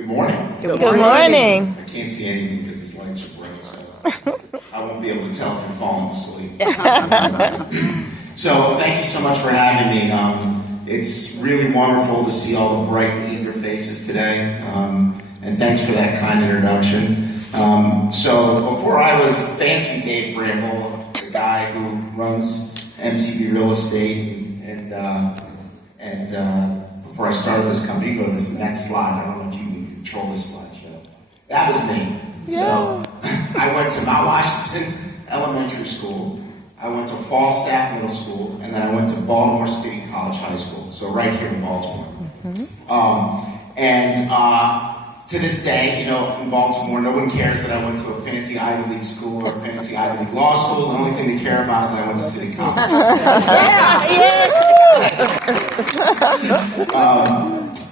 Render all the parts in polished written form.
Good morning. Good morning. I can't see anything because these lights are bright, so I won't be able to tell if you're falling asleep. So thank you so much for having me. It's really wonderful to see all the bright, eager faces today, and thanks for that kind introduction. So before I was Fancy Dave Bramble, the guy who runs MCB Real Estate, and before I started this company, go to this next slide. I don't know if you can control this slideshow. That was me. Yeah. So I went to Mount Washington Elementary School. I went to Falstaff Middle School, and then I went to Baltimore City College High School, so right here in Baltimore. To this day, in Baltimore, no one cares that I went to a fancy Ivy League school or a fancy Ivy League law school. The only thing they care about is that I went to City College.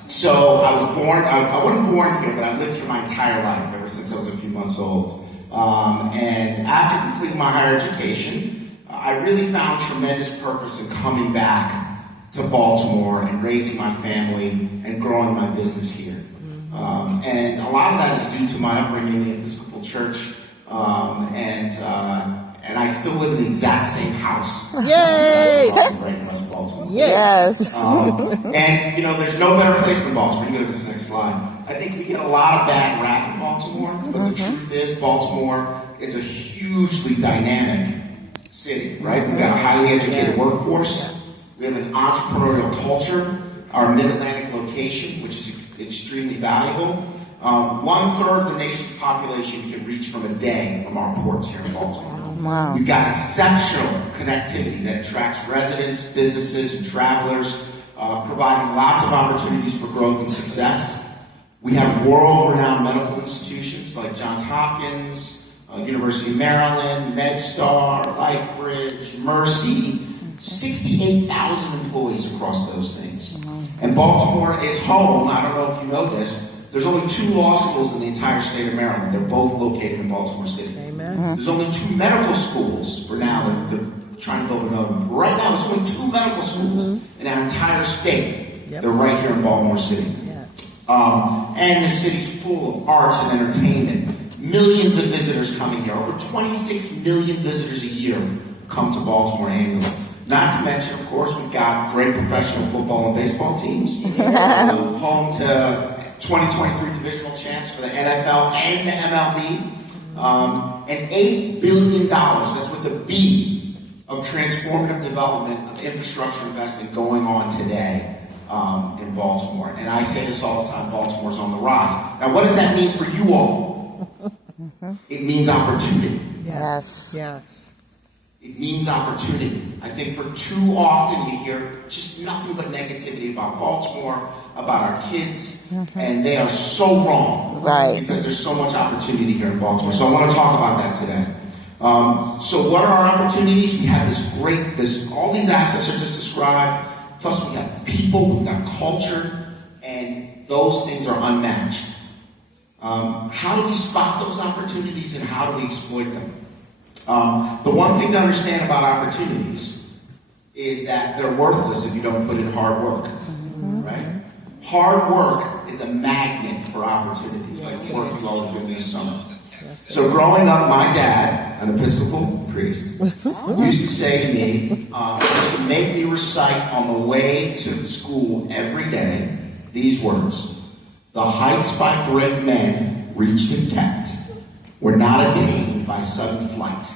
So I was born, I wasn't born here, but I lived here my entire life, ever since I was a few months old. And after completing my higher education, I really found tremendous purpose in coming back to Baltimore and raising my family and growing my business here. And a lot of that is due to my upbringing in the Episcopal Church, and I still live in the exact same house. Yay! Right in West Baltimore. Yes. And there's no better place than Baltimore. You can go to this next slide. I think we get a lot of bad rap in Baltimore, but the truth is Baltimore is a hugely dynamic city, right? We've got a highly educated workforce. We have an entrepreneurial culture. Our mid-Atlantic location, which is extremely valuable. 1/3 of the nation's population can reach from a day from our ports here in Baltimore. Wow. We've got exceptional connectivity that attracts residents, businesses, and travelers, providing lots of opportunities for growth and success. We have world-renowned medical institutions like Johns Hopkins, University of Maryland, MedStar, LifeBridge, Mercy, 68,000 employees across those things. And Baltimore is home, I don't know if you know this, there's only 2 law schools in the entire state of Maryland. They're both located in Baltimore City. Amen. There's only 2 medical schools for now. They're trying to build another one. Right now, there's only 2 medical schools in our entire state. Yep. They're right here in Baltimore City. Yeah. And the city's full of arts and entertainment. Millions of visitors coming here. Over 26 million visitors a year come to Baltimore annually. Not to mention, of course, we've got great professional football and baseball teams. Home to 2023 divisional champs for the NFL and the MLB. And $8 billion, that's with a B, of transformative development of infrastructure investing going on today in Baltimore. And I say this all the time, Baltimore's on the rise. Now, what does that mean for you all? It means opportunity. Yes. Yes. It means opportunity. I think for too often you hear just nothing but negativity about Baltimore, about our kids, and they are so wrong. Right. Because there's so much opportunity here in Baltimore. So I want to talk about that today. So what are our opportunities? We have all these assets I just described, plus we got people, we've got culture, and those things are unmatched. How do we spot those opportunities and how do we exploit them? The one thing to understand about opportunities is that they're worthless if you don't put in hard work, right? Hard work is a magnet for opportunities, like the work you all are doing this summer. So growing up, my dad, an Episcopal priest, used to say to me, used to make me recite on the way to school every day these words: "The heights by great men reached and kept were not attained by sudden flight,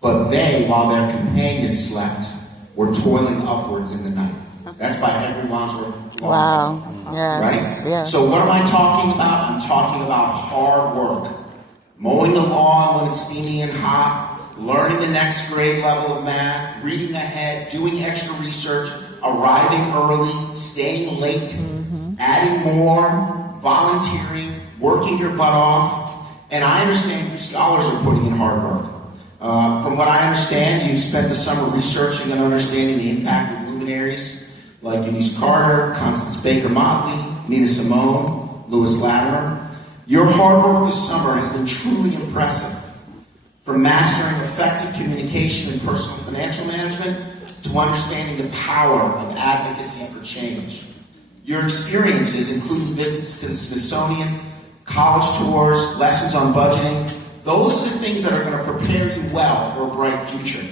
but they, while their companions slept, were toiling upwards in the night." That's by Henry Wadsworth. Wow. Yes. Right? Yes. So what am I talking about? I'm talking about hard work. Mowing the lawn when it's steamy and hot, learning the next grade level of math, reading ahead, doing extra research, arriving early, staying late, adding more, volunteering, working your butt off. And I understand you scholars are putting in hard work. From what I understand, you've spent the summer researching and understanding the impact of luminaries like Eunice Carter, Constance Baker Motley, Nina Simone, Lewis Latimer. Your hard work this summer has been truly impressive. From mastering effective communication and personal financial management to understanding the power of advocacy for change. Your experiences, including visits to the Smithsonian, college tours, lessons on budgeting, those are the things that are going to prepare you well for a bright future.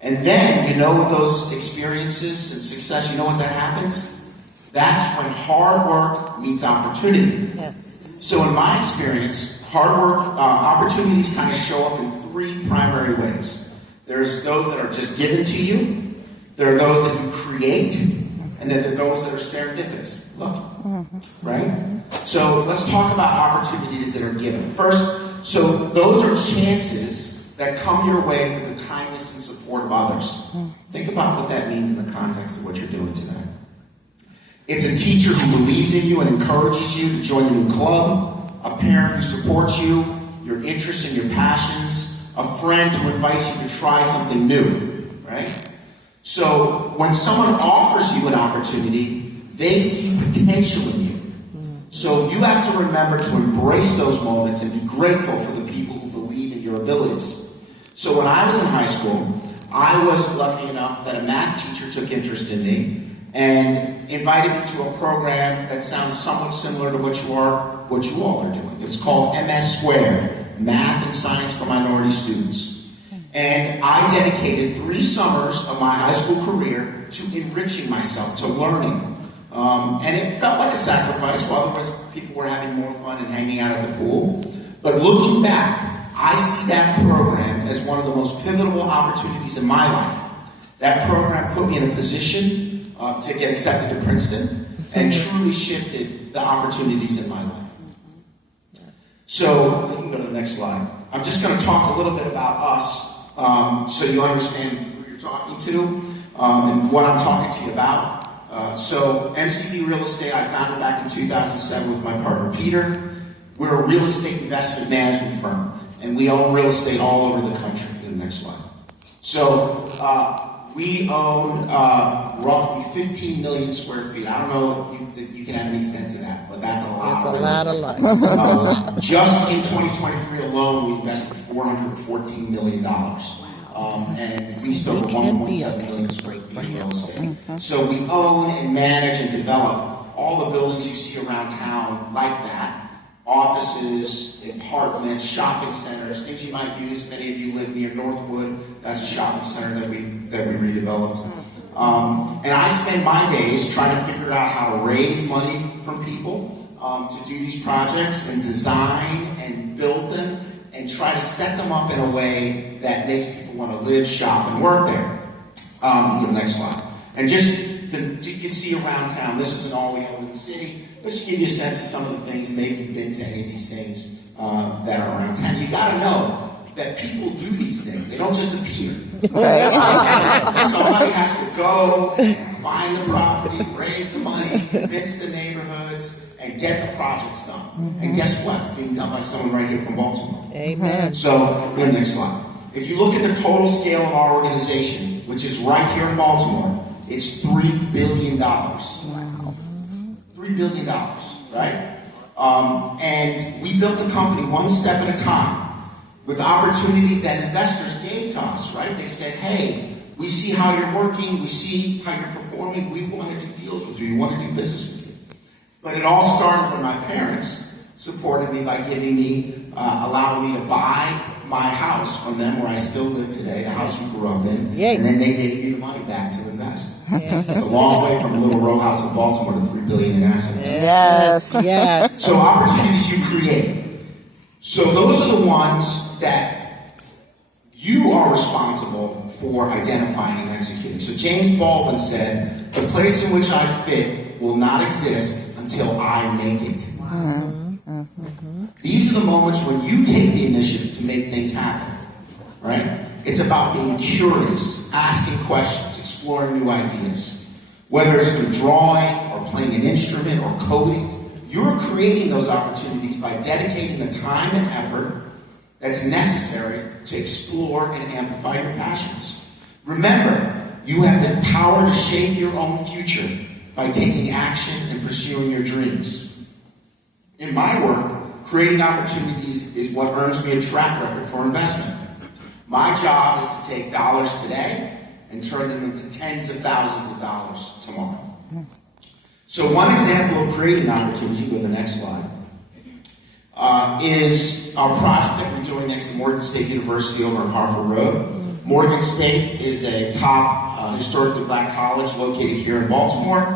And then, you know, with those experiences and success, you know what that happens? That's when hard work meets opportunity. Yes. So in my experience, hard work, opportunities kind of show up in three primary ways. There's those that are just given to you, there are those that you create, and then there are those that are serendipitous. Look, right? So let's talk about opportunities that are given. First, so those are chances that come your way through the kindness and support of others. Think about what that means in the context of what you're doing today. It's a teacher who believes in you and encourages you to join a new club, a parent who supports you, your interests and your passions, a friend who invites you to try something new, right? So when someone offers you an opportunity, they see potential in you. So you have to remember to embrace those moments and be grateful for the people who believe in your abilities. So when I was in high school, I was lucky enough that a math teacher took interest in me and invited me to a program that sounds somewhat similar to what you all are doing. It's called MS Squared, Math and Science for Minority Students. And I dedicated 3 summers of my high school career to enriching myself, to learning. And it felt like a sacrifice while people were having more fun and hanging out at the pool. But looking back, I see that program as one of the most pivotal opportunities in my life. That program put me in a position to get accepted to Princeton and truly shifted the opportunities in my life. So, we can go to the next slide. I'm just going to talk a little bit about us so you understand who you're talking to and what I'm talking to you about. So MCB Real Estate, I founded back in 2007 with my partner Peter. We're a real estate investment management firm, and we own real estate all over the country. The next slide. So we own roughly 15 million square feet. I don't know if you can have any sense of that, but that's a lot. That's a lot. Just in 2023 alone, we invested $414 million. And we still have 1.7 million square feet of real estate. So we own and manage and develop all the buildings you see around town like that. Offices, apartments, shopping centers, things you might use. If any of you live near Northwood, that's a shopping center that we redeveloped. And I spend my days trying to figure out how to raise money from people to do these projects and design and build them and try to set them up in a way that makes people want to live, shop, and work there. Go to the next slide. And just, you can see around town, this isn't all we own in the city, but just give you a sense of some of the things, maybe you've been to any of these things that are around town. You got to know that people do these things. They don't just appear. Somebody has to go and find the property, raise the money, convince the neighborhoods, and get the projects done. And guess what? It's being done by someone right here from Baltimore. Amen. So, go to the next slide. If you look at the total scale of our organization, which is right here in Baltimore, it's $3 billion. Wow. $3 billion, right? And we built the company one step at a time with opportunities that investors gave to us, right? They said, hey, we see how you're working, we see how you're performing, we want to do deals with you, we want to do business with you. But it all started when my parents supported me by giving me, allowing me to buy my house from them where I still live today, the house we grew up in, and then they gave me the money back to invest. It's a long way from a little row house in Baltimore to $3 billion in assets. Yes, yes. So opportunities you create. So those are the ones that you are responsible for identifying and executing. So James Baldwin said, the place in which I fit will not exist until I make it. These are the moments when you take the initiative to make things happen, right? It's about being curious, asking questions, exploring new ideas. Whether it's through drawing or playing an instrument or coding, you're creating those opportunities by dedicating the time and effort that's necessary to explore and amplify your passions. Remember, you have the power to shape your own future by taking action and pursuing your dreams. In my work, creating opportunities is what earns me a track record for investment. My job is to take dollars today and turn them into tens of thousands of dollars tomorrow. So one example of creating opportunity, go to the next slide, is our project that we're doing next to Morgan State University over on Harford Road. Morgan State is a top historically black college located here in Baltimore,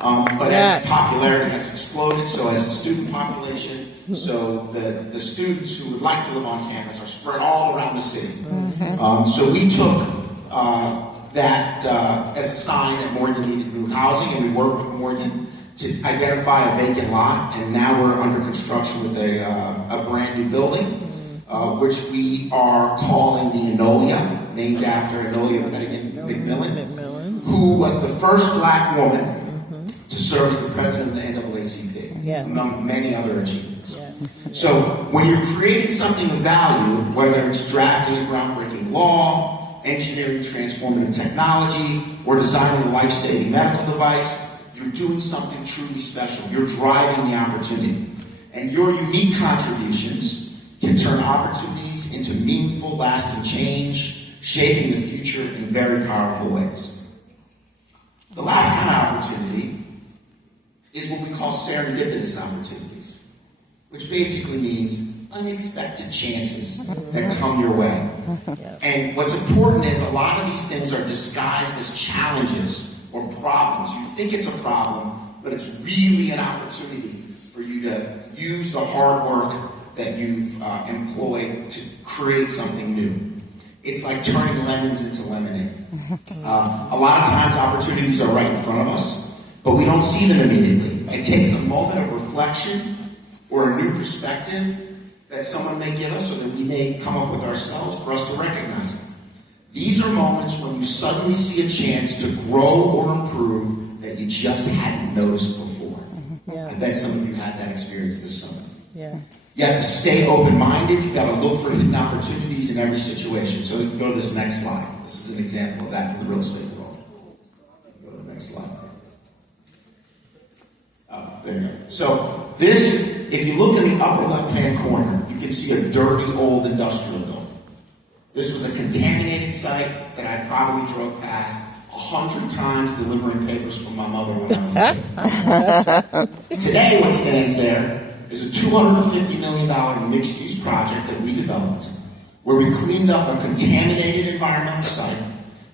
but as its popularity has exploded, so has its student population. So the students who would like to live on campus are spread all around the city. So we took that as a sign that Morgan needed new housing, and we worked with Morgan to identify a vacant lot, and now we're under construction with a brand new building, which we are calling the Enolia, named after Enolia McMillan, who was the first black woman to serve as the president of the NAACP, among many other achievements. So when you're creating something of value, whether it's drafting a groundbreaking law, engineering transformative technology, or designing a life-saving medical device, you're doing something truly special. You're driving the opportunity. And your unique contributions can turn opportunities into meaningful, lasting change, shaping the future in very powerful ways. The last kind of opportunity is what we call serendipitous opportunities, which basically means unexpected chances that come your way. And what's important is a lot of these things are disguised as challenges or problems. You think it's a problem, but it's really an opportunity for you to use the hard work that you've employed to create something new. It's like turning lemons into lemonade. A lot of times opportunities are right in front of us, but we don't see them immediately. It takes a moment of reflection or a new perspective that someone may give us, or that we may come up with ourselves, for us to recognize it. These are moments when you suddenly see a chance to grow or improve that you just hadn't noticed before. I bet some of you had that experience this summer. You have to stay open-minded. You've got to look for hidden opportunities in every situation. So you can go to this next slide. This is an example of that from the real estate world. Go to the next slide. Oh, there you go. So this, if you look in the upper left-hand corner, you can see a dirty old industrial building. This was a contaminated site that I probably drove past 100 times delivering papers from my mother when I was a kid. Today, what stands there is a $250 million mixed-use project that we developed, where we cleaned up a contaminated environmental site,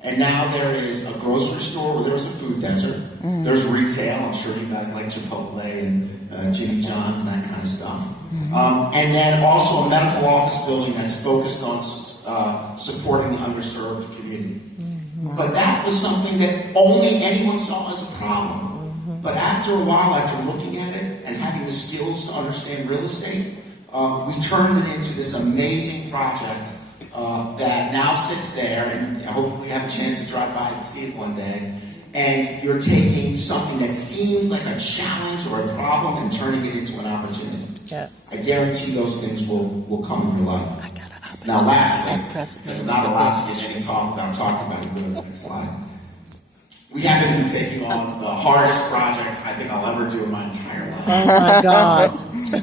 and now there is a grocery store where there was a food desert. There's retail. I'm sure you guys like Chipotle and Jimmy John's and that kind of stuff. And then also a medical office building that's focused on supporting the underserved community. But that was something that only anyone saw as a problem. But after a while, after looking at it and having the skills to understand real estate, we turned it into this amazing project that now sits there, and hopefully you have a chance to drive by and see it one day. And you're taking something that seems like a challenge or a problem and turning it into an opportunity. I guarantee those things will come in your life. Now lastly, there's not allowed to get any talk without talking about it. Go to the next slide. We happen to be taking on the hardest project I think I'll ever do in my entire life. Oh my God.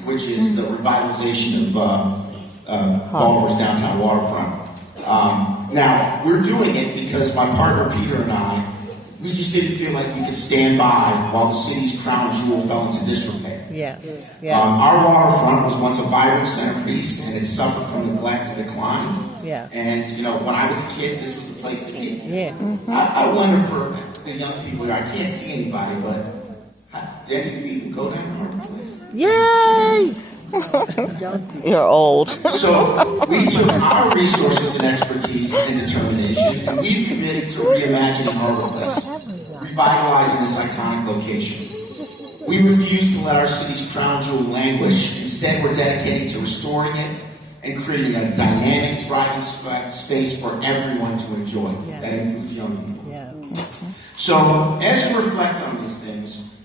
Which is the revitalization of Baltimore's downtown waterfront. Now, we're doing it because my partner Peter and I, we just didn't feel like we could stand by while the city's crown jewel fell into disrepair. Our waterfront was once a vibrant centerpiece, and it suffered from neglect and decline. And, you know, when I was a kid, this was the place to be. I wonder for the young people here, I can't see anybody, but did any of you even go down to Harbor Place? Yay! You're old. So we took our resources and expertise and determination, and we've committed to reimagining Harbor Place, revitalizing this iconic location. We refuse to let our city's crown jewel languish. Instead, we're dedicated to restoring it and creating a dynamic, thriving space for everyone to enjoy. That includes young people. So, as you reflect on these things,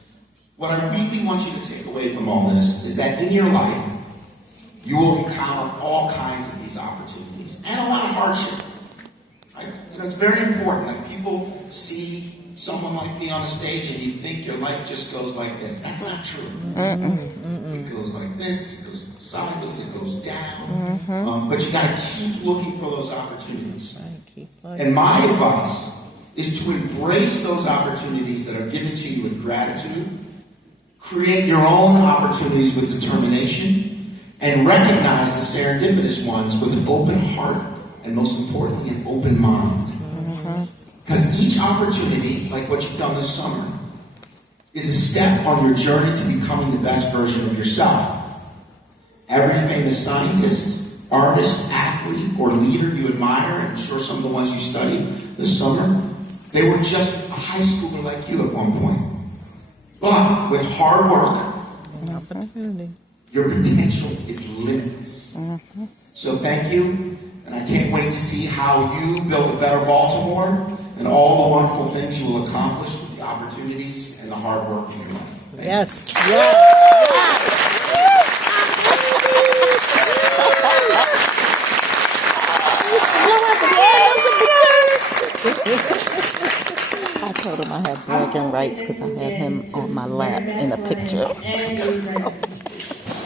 what I really want you to take away from all this is that in your life, you will encounter all kinds of these opportunities and a lot of hardship. Right? You know, it's very important. Like, people see someone like me on a stage and you think your life just goes like this. That's not true. It goes like this, it goes sideways, it goes down. But you got to keep looking for those opportunities. And my advice is to embrace those opportunities that are given to you with gratitude create your own opportunities with determination, and recognize the serendipitous ones with an open heart, and most importantly, an open mind. Because each opportunity, like what you've done this summer, is a step on your journey to becoming the best version of yourself. Every famous scientist, artist, athlete, or leader you admire, and I'm sure some of the ones you studied this summer, they were just a high schooler like you at one point. But with hard work, your potential is limitless. So thank you, and I can't wait to see how you build a better Baltimore and all the wonderful things you will accomplish with the opportunities and the hard work in your life. Thank you. Yes. Yes. I told him I have bragging rights because I have him on my lap in a picture.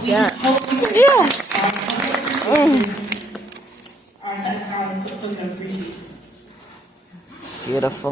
Yeah. Yes. Our token of appreciation. Beautiful.